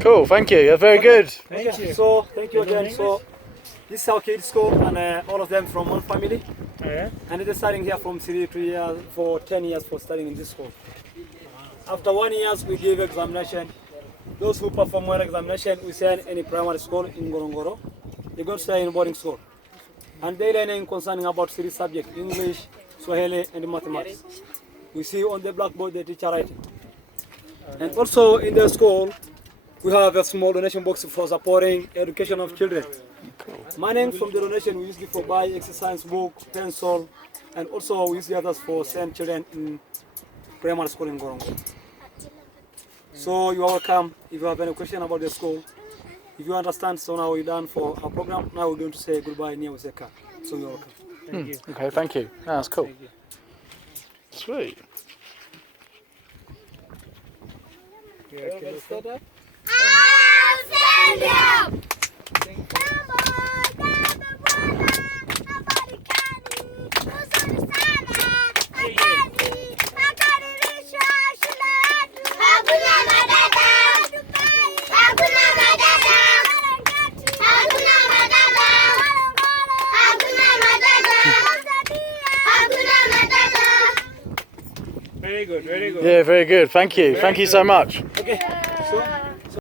Cool, thank you. You're very good. Thank you. So, thank you again. So, this is our kids' school, and all of them from one family. Oh, yeah? And they're studying here from 3 years for 10 years for studying in this school. After 1 year, we give examination. Those who perform well examination, we send any primary school in Ngorongoro. They go to stay in boarding school. And they learning concerning about 3 subjects: English, Swahili, and mathematics. We see on the blackboard the teacher writing. And also in the school, we have a small donation box for supporting education of children. Money from the donation we use it for buy exercise book, pencil, and also we use the others for send children in primary school in Ngorongoro. So you are welcome. If you have any question about the school, if you understand, so now we're done for our program. Now we're going to say goodbye near Useka. So you're welcome. Thank you. Okay, thank you. That's cool. Thank you. Sweet. Very good, very good. Yeah, very good. Thank you. Thank you so much. Okay. So